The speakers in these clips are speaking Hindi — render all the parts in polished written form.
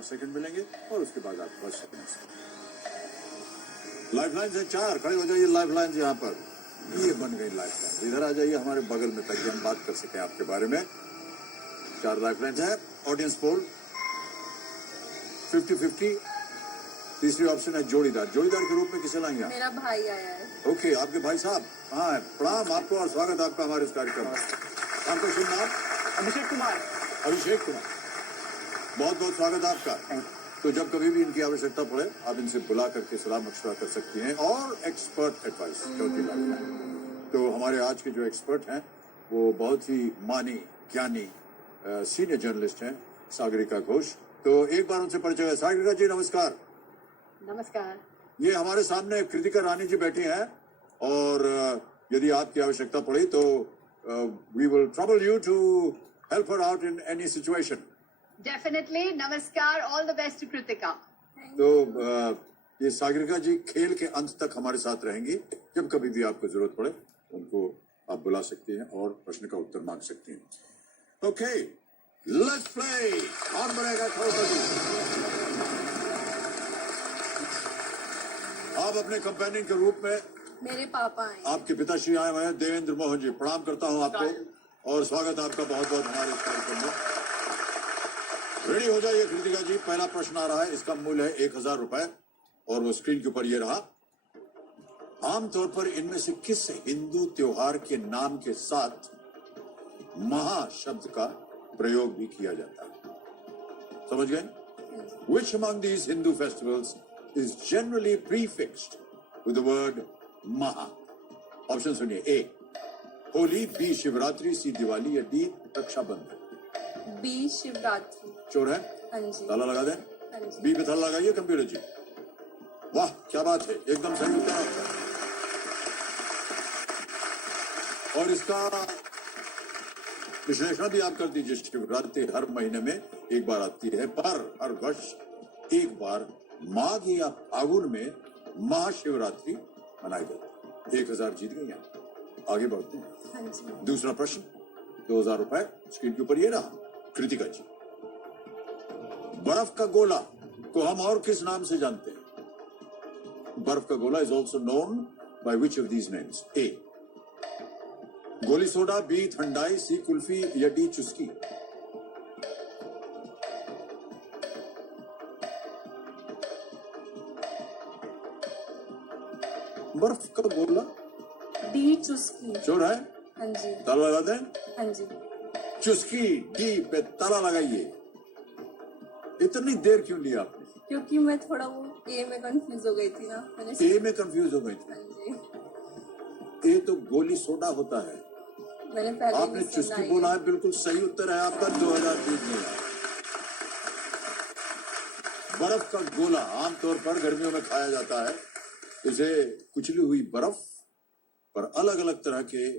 60 सेकंड मिलेंगे और उसके बाद आप बच सकते हैं। लाइफलाइन है 4, खड़े हो जाइए। लाइफलाइन यहाँ पर ये बन गई लाइफलाइन। इधर आ जाइए हमारे बगल में ताकि हम बात कर सकें आपके बारे में। 4 लाइफलाइन है। Audience poll 50-50। तीसरी ऑप्शन है जोड़ीदार। जोड़ीदार के रूप में किसे लाएंगे आप? मेरा भाई आया है। ओके, आपके भाई साहब। हाँ, प्रणाम आपको और स्वागत आपका हमारे इस कार्यक्रम में। आपका शुभ नाम? अभिषेक कुमार। अभिषेक कुमार, बहुत बहुत स्वागत आपका। तो जब कभी भी इनकी आवश्यकता पड़े आप इनसे बुला करके सलाह मशवरा कर सकती हैं और एक्सपर्ट एडवाइस चौथी लाइफलाइन। तो हमारे आज के जो एक्सपर्ट हैं वो बहुत ही मानी ज्ञानी सीनियर जर्नलिस्ट हैं, सागरिका घोष। तो एक बार उनसे परिचय है। सागरिका जी नमस्कार। नमस्कार। ये हमारे सामने कृतिका रानी जी बैठी हैं और यदि आपकी आवश्यकता पड़ी तो we will trouble you to help her out in any situation. Definitely. नमस्कार, all the best to Kritika. तो ये सागरिका जी खेल के अंत तक हमारे साथ रहेंगी। जब कभी भी आपको जरूरत पड़े उनको आप बुला सकती हैं और प्रश्न का उत्तर मांग सकती हैं। Okay, let's play. कौन बनेगा करोड़पति? आप अपने कंपेनियन के रूप में मेरे पापा आए। आपके पिताश्री आए हुए हैं देवेंद्र मोहन जी। प्रणाम करता हूं आपको और स्वागत आपका बहुत बहुत हमारे इस कार्यक्रम में। रेडी हो जाइए कृतिका जी। पहला प्रश्न आ रहा है, इसका मूल्य है 1000 रुपए और वो स्क्रीन के ऊपर ये रहा। आमतौर पर इनमें से किस हिंदू त्योहार के नाम के साथ महा शब्द का प्रयोग भी किया जाता है? समझ गए? Which among these Hindu festivals is generally prefixed with the word maha? Option सुनिए। ए होली, बी शिवरात्रि, सी दिवाली या डी रक्षाबंधन। बी शिवरात्रि। चोर है? हाँ जी। ताला लगा दें। हाँ जी। बी पे ताला लगाइए कंप्यूटर जी। वाह क्या बात है, एकदम सही उत्तर आपका। और इसका विश्लेषण भी आप कर दीजिए। शिवरात्रि हर महीने में एक बार आती है, पर हर वर्ष एक बार माघ या फागुन में महाशिवरात्रि मनाई जाती है। 1000 जीत गई आप। आगे बढ़ते हैं। हाँ जी। दूसरा प्रश्न 2000 रुपए स्क्रीन के ऊपर ये रहा। कृतिका जी, बर्फ का गोला को हम और किस नाम से जानते हैं? बर्फ का गोला is also known by which of these names? A गोली सोडा, बी ठंडाई, सी कुल्फी या डी चुस्की। बर्फ का गोला। डी चुस्की। चोर है? हाँ जी। ताला लगा दें। हाँ जी। चुस्की डी पे ताला लगाइए। इतनी देर क्यों लिया आपने? क्योंकि मैं थोड़ा वो ए में कंफ्यूज हो गई थी ना। ए में कंफ्यूज हो गई थी? हाँ जी। ए तो गोली सोडा होता है। मैंने पहले आपने चुस्की बोला है, बिल्कुल सही उत्तर है आपका। 2000 जीत गया। बर्फ का गोला आमतौर पर गर्मियों में खाया जाता है। इसे कुचली हुई बर्फ पर अलग अलग तरह के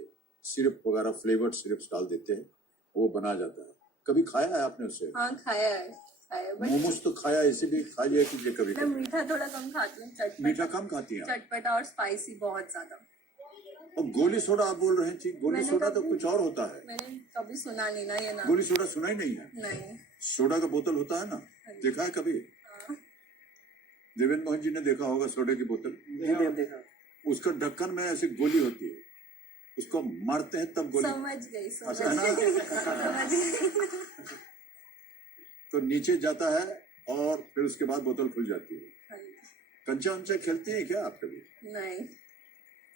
सिरप वगैरह फ्लेवर्ड सिरप्स डाल देते हैं, वो बना जाता है। कभी खाया है आपने उसे? हाँ खाया है। मोमोज तो खाया, इसे भी खा लिया कीजिए कभी मैं मीठा थोड़ा कम खाती हूँ। चटपटा। मीठा कम खाती हैं? चटपटा और स्पाइसी बहुत ज्यादा। और गोली सोडा आप बोल रहे हैं जी? गोली सोडा तो कुछ और होता है। मैंने कभी सुना नहीं ना ये नाम। गोली सोडा सुना ही नहीं है? नहीं। सोडा का बोतल होता है ना, देखा है कभी? देवेंद्र मोहन जी ने देखा होगा सोडे की बोतल। देखा। उसका ढक्कन में ऐसी गोली होती है, उसको मारते हैं तब गोली। समझ गई। अच्छा है ना? तो नीचे जाता है और फिर उसके बाद बोतल खुल जाती है। कंचा उंचा खेलते हैं क्या आप कभी? नहीं।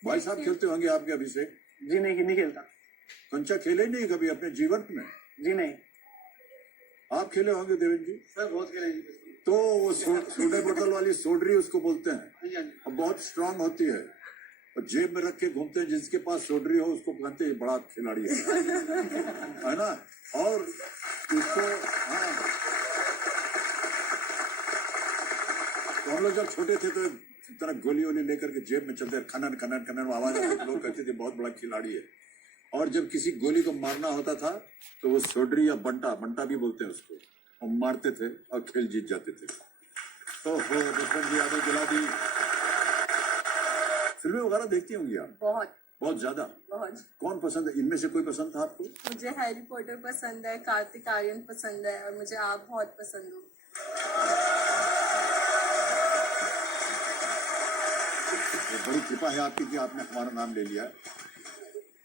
भाई साहब खेलते होंगे आपके अभिषेक? जी नहीं खेलता। कंचा खेले ही नहीं कभी अपने जीवन में? जी नहीं। आप खेले होंगे देवेंद्र जी? सर बहुत खेले। तो वो सोडे बोतल वाली सोडरी उसको बोलते हैं, और बहुत स्ट्रांग होती है और जेब में रख के घूमते हैं। जिसके पास सोडरी हो उसको कहते हैं बड़ा खिलाड़ी है ना? और उसको हाँ, तो हम लोग जब छोटे थे तो तरह गोली वोली लेकर के जेब में चलते, खनन खनन खनन आवाज आती थी, लोग कहते थे बहुत बड़ा खिलाड़ी है। और जब किसी गोली को मारना होता था तो वो सोडरी या बंटा भी बोलते हैं उसको, और मारते थे और खेल जीत जाते थे। तो हो बचपन की यादें दिला दी। फिल्में वगैरह देखती होंगी आप? बहुत ज्यादा। बहुत। कौन पसंद है इनमें से? कोई पसंद था आपको? मुझे हैरी पॉटर पसंद है, कार्तिक आर्यन पसंद है और मुझे आप बहुत पसंद हो। तो बड़ी कृपा है आपकी कि आपने हमारा नाम ले लिया।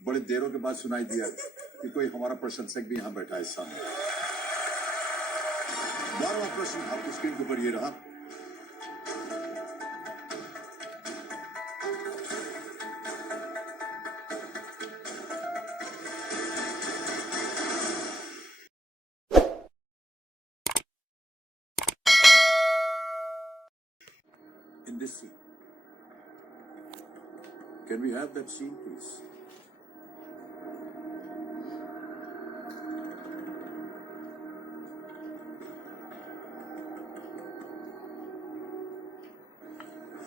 बड़े देरों के बाद सुनाई दिया कि कोई हमारा प्रशंसक भी यहाँ बैठा है सामने। 12वां प्रश्न आपकी स्क्रीन के ऊपर ये रहा। In this scene, can we have that scene, please?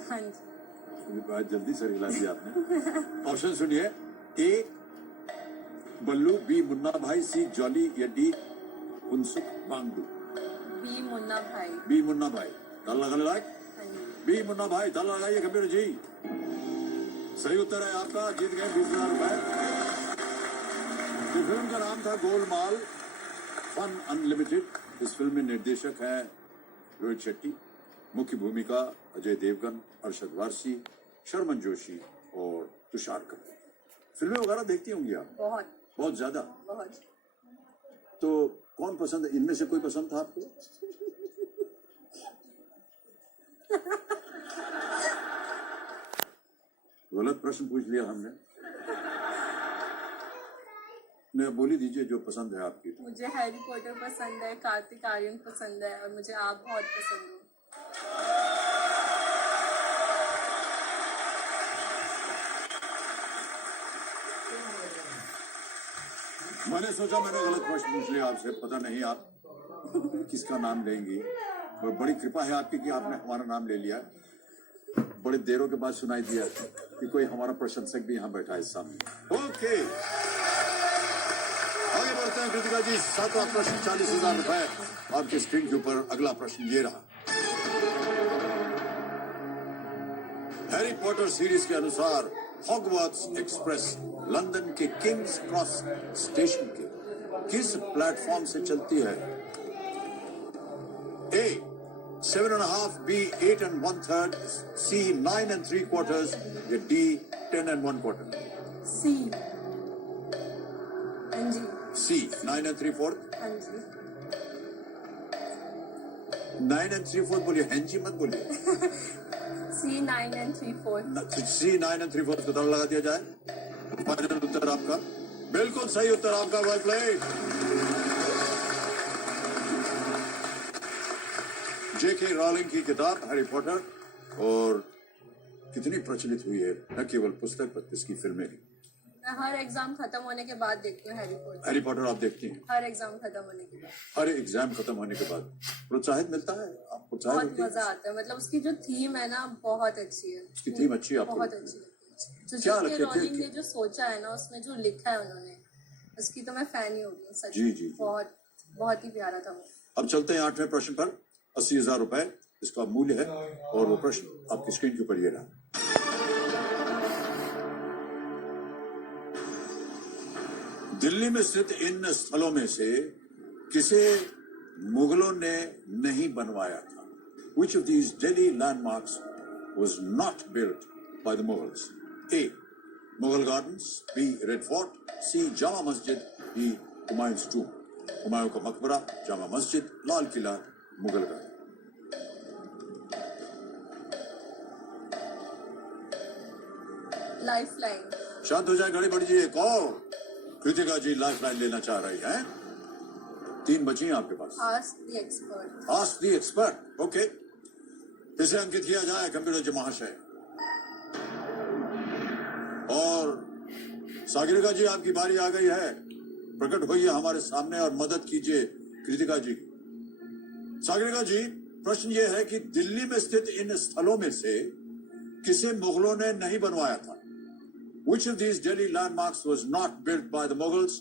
हाँ जी। बहुत जल्दी सर हिला दिया आपने। ऑप्शन सुनिए। ए बल्लू, बी मुन्ना भाई, सी जॉली या डी उनसुक बांगडू। बी मुन्ना भाई। बी मुन्ना भाई ताला लगाने लायक। हाँ जी। बी मुन्ना भाई ताला लगाइए कंप्यूटर जी। सही उत्तर है आपका, जीत गए 20,000 रुपए। इस फिल्म का नाम था गोलमाल फन अनलिमिटेड। इस फिल्म में निर्देशक है रोहित शेट्टी, मुख्य भूमिका अजय देवगन, अरशद वारसी, शर्मन जोशी और तुषार कपूर। फिल्में वगैरह देखती होंगी आप? बहुत बहुत ज्यादा। बहुत। तो कौन पसंद है इनमें से? कोई पसंद था आपको? गलत प्रश्न पूछ लिया हमने। ने बोली दीजिए जो पसंद है आपकी। मुझे हैरी पॉटर पसंद है, कार्तिक आर्यन पसंद है और मुझे आप बहुत पसंद है। मैंने सोचा मैंने गलत प्रश्न पूछ लिया आपसे। पता नहीं आप किसका नाम लेंगी। और बड़ी कृपा है आपकी कि आपने हमारा नाम ले लिया। बड़े देरों के बाद सुनाई दिया कि कोई हमारा प्रशंसक भी यहाँ बैठा है सामने। ओके, आगे बढ़ते हैं कृतिका जी। 7वां प्रश्न 40,000 रुपए आपके स्क्रीन के ऊपर। अगला प्रश्न ये रहा। हैरी पॉटर सीरीज के अनुसार हॉगवर्ट्स एक्सप्रेस लंदन के किंग्स क्रॉस स्टेशन के किस प्लेटफॉर्म से चलती है? ए 7.5, बी 8 1/3, सी 9 3/4 या डी 10 1/4? सी। हाँ जी। सी 9 3/4। हाँ जी। 9 3/4 बोलिए, हैंजी मत बोलिए। सी 9 3/4। सी 9 3/4 को दाव लगा दिया जाए। फाइनल उत्तर आपका बिल्कुल सही उत्तर आपका। Well played. जेके रॉलिंग की किताब हैरी पॉटर और कितनी प्रचलित हुई है, न केवल पुस्तक पर इसकी फिल्में भी। मैं हर एग्जाम खत्म होने के बाद देखती हूँ हैरी पॉटर। हैरी पॉटर आप देखती हैं? हर एग्जाम खत्म होने के बाद। हर एग्जाम खत्म होने के बाद प्रोत्साहित मिलता है आप? प्रोत्साहित बहुत होती है? मजा आता है। मतलब उसकी जो थीम है ना बहुत अच्छी है। उसकी थीम अच्छी है आपको? बहुत अच्छी है। जो क्या जेके लगता है रॉलिंग कि- ने जो सोचा है ना, उसमें जो लिखा है उन्होंने, उसकी तो मैं फैन ही हो गई सच जी, में। जी। बहुत बहुत ही प्यारा था वो। अब चलते हैं 8वें प्रश्न पर। 80,000 रुपए इसका मूल्य है और वो प्रश्न आपकी स्क्रीन के ऊपर ये रहा। दिल्ली में स्थित इन स्थलों में से किसे मुगलों ने नहीं बनवाया था? Which of these Delhi landmarks was not built by the Mughals? A. Mughal Gardens, B. Red Fort, C. Jama Masjid, D. Humayun's Tomb. Humayun का मकबरा, Jama Masjid, Lal Qila, Mughal garden. Life line. शांत हो जाए, घड़ी बढ़ जाइए। कौन? कृतिका जी लाइफ लाइन लेना चाह रही हैं। 3 बची हैं आपके पास। Ask the expert. Ask the expert. Okay, इसे अंकित किया जाए कंप्यूटर जी महाशय। और सागरिका जी आपकी बारी आ गई है। प्रकट होइए हमारे सामने और मदद कीजिए कृतिका जी। सागरिका जी, प्रश्न ये है कि दिल्ली में स्थित इन स्थलों में से किसे मुगलों ने नहीं बनवाया था? Which of these Delhi landmarks was not built by the Mughals?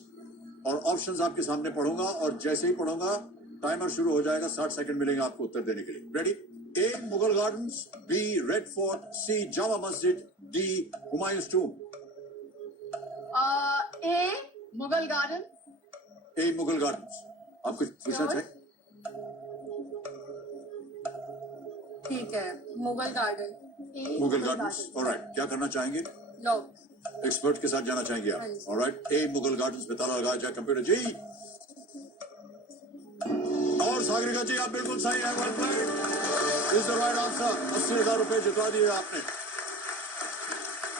और ऑप्शंस आपके सामने पढ़ूंगा और जैसे ही पढ़ूंगा टाइमर शुरू हो जाएगा। 60 सेकंड मिलेंगे आपको उत्तर देने के लिए। Ready? A Mughal gardens, B red fort, C Jama Masjid, D Humayun's tomb. A. Mughal Garden. A Mughal gardens. आप कुछ पूछना Sure. चाहें? ठीक है, Mughal garden. Mughal gardens. Alright, क्या करना चाहेंगे? लॉक। एक्सपर्ट के साथ जाना चाहेंगे हाँ आप? जी। ऑलराइट, ए मुगल गार्डन्स पे ताला लगाया जाए कंप्यूटर जी। और सागरिका जी, आप बिल्कुल सही है। Well played is the right answer. 80,000 रुपए जितवा दिए आपने।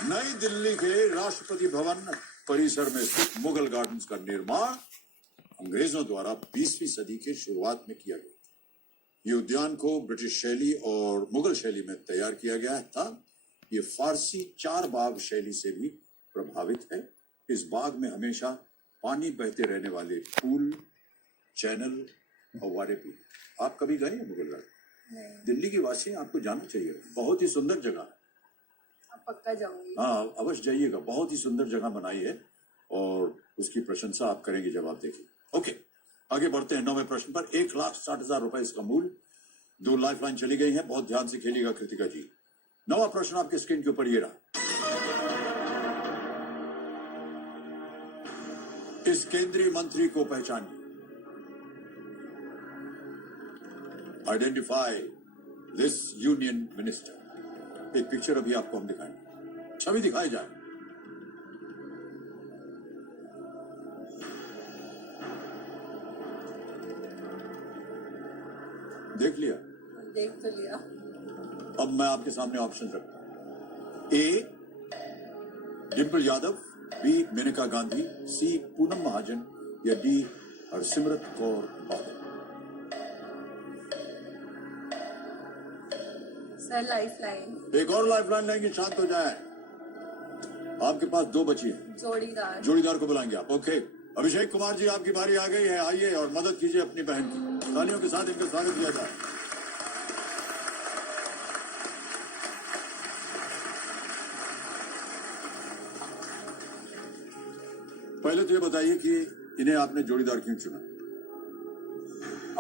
नई दिल्ली के राष्ट्रपति भवन परिसर में स्थित मुगल गार्डन्स का निर्माण अंग्रेजों द्वारा 20वीं सदी के शुरुआत में किया गया। ये उद्यान को ब्रिटिश शैली और मुगल शैली में तैयार किया गया था। ये फारसी चार बाग शैली से भी प्रभावित है। इस बाग में हमेशा पानी बहते रहने वाले पूल, चैनल, फव्वारे भी। आप कभी गए हैं मुगल गार्डन? नहीं। दिल्ली की वासी, आपको जाना चाहिए। बहुत ही सुंदर जगह है। अब पक्का जाऊंगी। हाँ, अवश्य जाइएगा। बहुत ही सुंदर जगह बनाई है और उसकी प्रशंसा आप करेंगे जब आप देखेंगे। ओके, आगे बढ़ते हैं 9वें प्रश्न पर। 1,60,000 रुपए इसका मूल्य। 2 लाइफलाइन चली गई है। बहुत ध्यान से खेलिएगा कृतिका जी। 9वां प्रश्न आपके स्क्रीन के ऊपर ये रहा। इस केंद्रीय मंत्री को पहचानिए। Identify this union minister. एक पिक्चर अभी आपको हम दिखाएंगे। छवि दिखाई जाए। देख लिया? देख तो लिया। अब मैं आपके सामने ऑप्शन रखता हूं। ए डिम्पल यादव, बी मेनका गांधी, सी पूनम महाजन या D Harsimrat Kaur Badal. Sir lifeline. एक और लाइफलाइन लेंगे, शांत हो जाए। आपके पास 2 बची है। जोड़ीदार। जोड़ीदार को बुलाएंगे आप। ओके, अभिषेक कुमार जी, आपकी बारी आ गई है। आइए और मदद कीजिए अपनी बहन की। तालियों के साथ इनका स्वागत किया जाए। पहले तो ये बताइए कि इन्हें आपने जोड़ीदार क्यों चुना?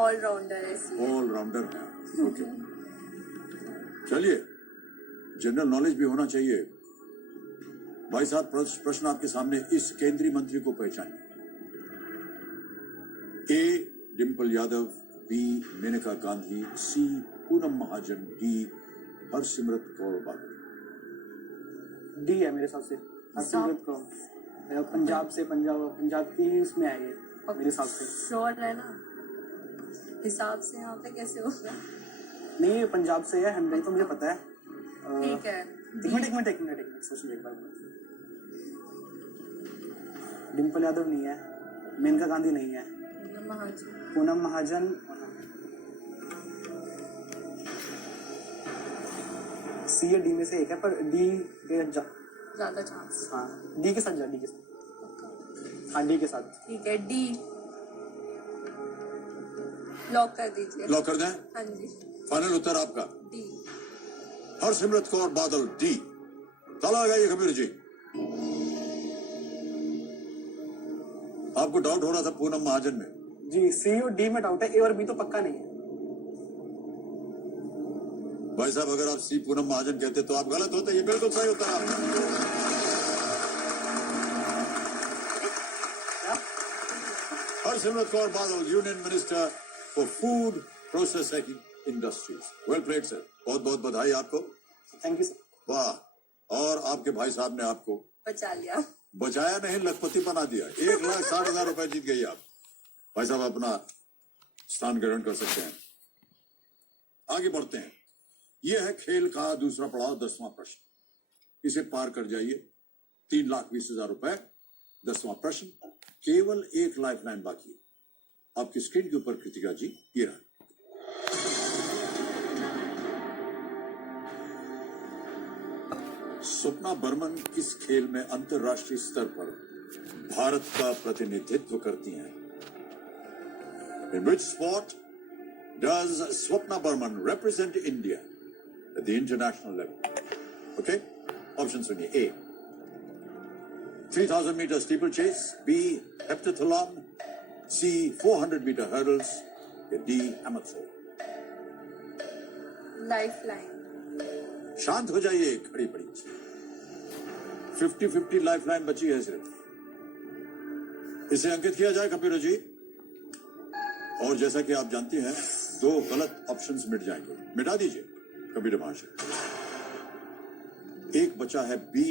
ऑलराउंडर है इसलिए। ऑलराउंडर है। ओके, चलिए, जनरल नॉलेज भी होना चाहिए। भाई साहब, प्रश्न आपके सामने। इस केंद्रीय मंत्री को पहचानिए। ए डिम्पल यादव, बी मेनका गांधी, सी पूनम महाजन, डी हरसिमरत कौर बादल। डी है मेरे हिसाब से। हरसिमरत कौर पंजाब की इसमें है ये मेरे हिसाब से। श्योर है ना? हिसाब से यहाँ पे कैसे होगा? नहीं, ये पंजाब से है। 100 तो मुझे पता है। ठीक है। एक मिनट सोचिए एक बार। डिम्पल यादव नहीं है, मेनका गांधी नहीं है, पूनम महाजन सी या डी में से एक है, पर डी के ज्यादा चांस। हाँ, डी के साथ जा। हाँ, डी के साथ। ठीक है, डी लॉक कर दीजिए। लॉक कर दें? हाँ जी। फाइनल उत्तर आपका? डी। हरसिमरत कौर बादल, डी। ताला लगाइए कबीर जी। आपको डाउट हो रहा था पूनम महाजन में? जी, सी और डी में डाउट है, ए और बी तो पक्का नहीं है। भाई साहब, अगर आप सी पूनम महाजन कहते तो आप गलत होते। ये बिल्कुल सही उत्तर है। Harsimrat Kaur Badal, union minister for food processing industries. Well played sir, बहुत बहुत बधाई आपको। Thank you sir. वाह, और आपके भाई साहब ने आपको बचा लिया। बचाया नहीं, लखपति बना दिया। 1,60,000 रुपए जीत गई आप। भाई साहब, अपना स्थान ग्रहण कर सकते हैं। आगे बढ़ते हैं। यह है खेल का दूसरा पड़ाव, 10वां प्रश्न। इसे पार कर जाइए। 3,20,000 रुपए। 10वां प्रश्न। केवल 1 लाइफलाइन बाकी है। आपकी स्क्रीन के ऊपर कृतिका जी ये रहा। स्वप्ना बर्मन किस खेल में अंतरराष्ट्रीय स्तर पर भारत का प्रतिनिधित्व करती हैं? In which sport does Swapna Burman represent India at the international level? Okay, options सुनिए। A 3,000 meter steeplechase, B heptathlon, C 400 meter hurdles, या D hammer throw। लाइफलाइन। शांत हो जाइए, खड़ी पड़ी। 50-50 लाइफलाइन बची है सिर्फ। इसे अंकित किया जाए कपिल जी। और जैसा कि आप जानती हैं, 2 गलत ऑप्शंस मिट जाएंगे। मिटा दीजिए कबीर महाशय। एक बचा है बी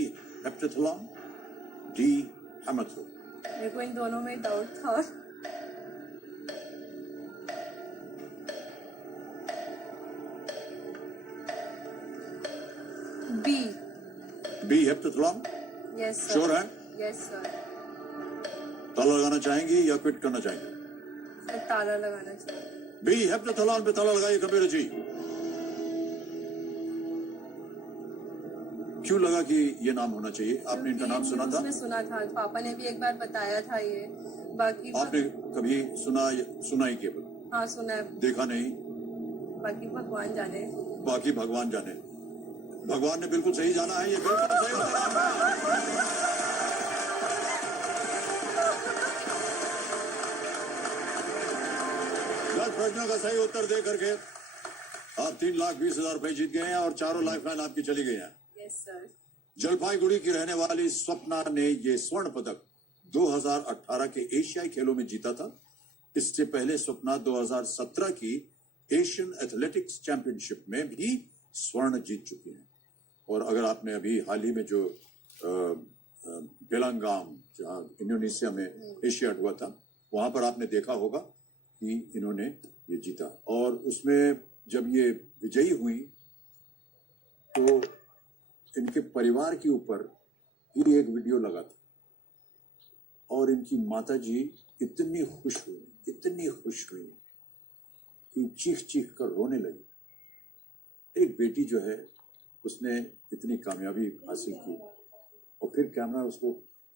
हेप्टाथलॉन, डी हैमाथन। मेरे को इन दोनों में डाउट था। B. B heptathlon, yes sir. Sure है? Yes sir. ताला लगाना चाहेंगी या क्विट करना चाहेंगी? सर ताला लगाना चाहिए। बी हेप्टाथलॉन पे ताला लगाइए कंप्यूटर जी। क्यों लगा कि ये नाम होना चाहिए? आपने इनका नाम सुना था? उसमें सुना था, पापा ने भी एक बार बताया था ये। बाकी आपने कभी सुना ही केवल? हाँ सुना है, देखा नहीं? बाकी भगवान जाने। बाकी भगवान जाने। भगवान ने बिल्कुल सही जाना है, ये बिल्कुल सही उत्तर आपका। दस प्रश्नों का सही उत्तर दे करके आप 3,20,000 रुपए जीत गए हैं और चारों लाइफलाइन आपकी चली गई हैं। Yes sir. जलपाईगुड़ी की रहने वाली स्वप्ना ने ये स्वर्ण पदक 2018 के एशियाई खेलों में जीता था। इससे पहले स्वप्ना 2017 की एशियन एथलेटिक्स चैंपियनशिप में भी स्वर्ण जीत चुकी हैं। और अगर आपने अभी हाल ही में जो बेलंगाम, जहाँ इंडोनेशिया में एशियाड हुआ था, वहां पर आपने देखा होगा कि इन्होंने ये जीता। और उसमें जब ये विजयी हुई तो इनके परिवार के ऊपर भी एक वीडियो लगा था और इनकी माताजी इतनी खुश हुई कि चीख चीख कर रोने लगी। एक बेटी जो है उसने इतनी कामयाबी हासिल की और फिर कैमरा उसको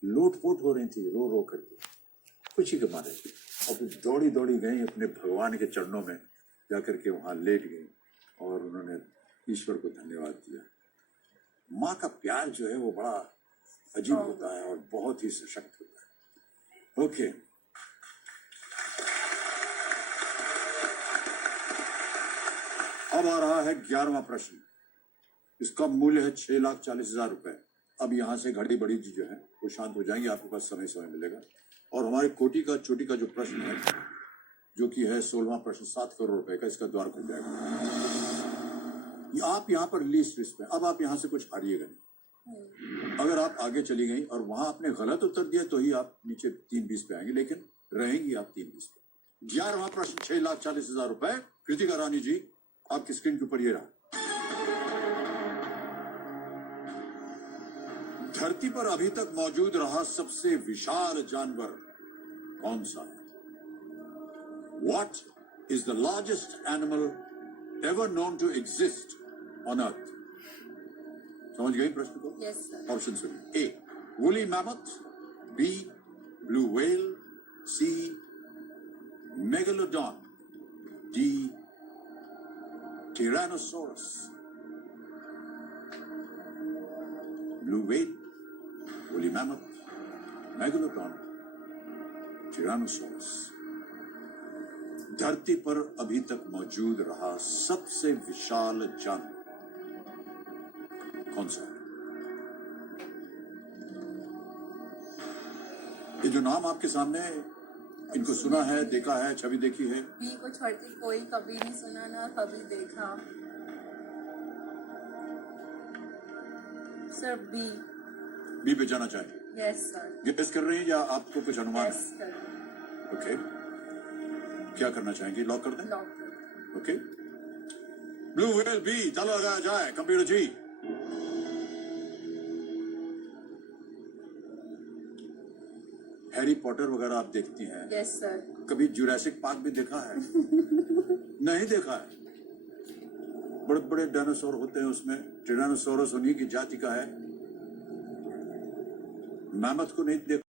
लोटपोट हो रही थी रो रो करके, खुशी के मारे थी। और फिर दौड़ी दौड़ी गई अपने भगवान के चरणों में जाकर के वहां लेट गई और उन्होंने ईश्वर को धन्यवाद दिया। माँ का प्यार जो है वो बड़ा अजीब होता है और बहुत ही सशक्त होता है। ओके, अब आ रहा है 11वां प्रश्न। इसका मूल्य है 6,40,000 रुपए। अब यहां से घड़ी बड़ी जी जो है वो शांत हो जाएंगी, आपके पास समय मिलेगा। और हमारे चोटी का जो प्रश्न है, जो कि है 16वां प्रश्न, 7 करोड़ रुपए का, इसका द्वार खुल जाएगा। आप यहाँ पर लीस्ट लिस्ट में, अब आप यहाँ से कुछ हारिएगा नहीं। अगर आप आगे चली गई और वहां आपने गलत उत्तर दिया तो ही आप नीचे 320 पे आएंगे, लेकिन रहेंगी आप 320 पे। 11वां प्रश्न 6,40,000 रुपए। कृतिका रानी जी, आपकी स्क्रीन के ऊपर ये रहा। धरती पर अभी तक मौजूद रहा सबसे विशाल जानवर कौन सा है? What is the largest animal ever known to exist on Earth? समझ गई प्रश्न को? Yes sir. ऑप्शन सुनिए। A woolly mammoth, B blue whale, C megalodon, D tyrannosaurus. Blue whale, woolly mammoth, megalodon, tyrannosaurus. धरती पर अभी तक मौजूद रहा सबसे विशाल जानवर कौन सा है? ये जो नाम आपके सामने, इनको सुना है, देखा है, छवि देखी है? बी को छोड़ के कोई कभी नहीं सुना ना कभी देखा। Sir B. बी पे जाना चाहेंगे? Yes sir. गेस कर रही हैं या आपको कुछ अनुमान यस है? सर। ओके, क्या करना चाहेंगे? लॉक कर दें? लॉक कर। ओके, ब्लू व्हेल बी, ताला लगाया जाए कंप्यूटर जी। हैरी पॉटर वगैरह आप देखती हैं? Yes sir. कभी जुरासिक पार्क भी देखा है? नहीं देखा है? बड़े बड़े डायनासोर होते हैं उसमें, टिरानोसोरस उन्हीं की जाति का है। मैमथ को नहीं देखा।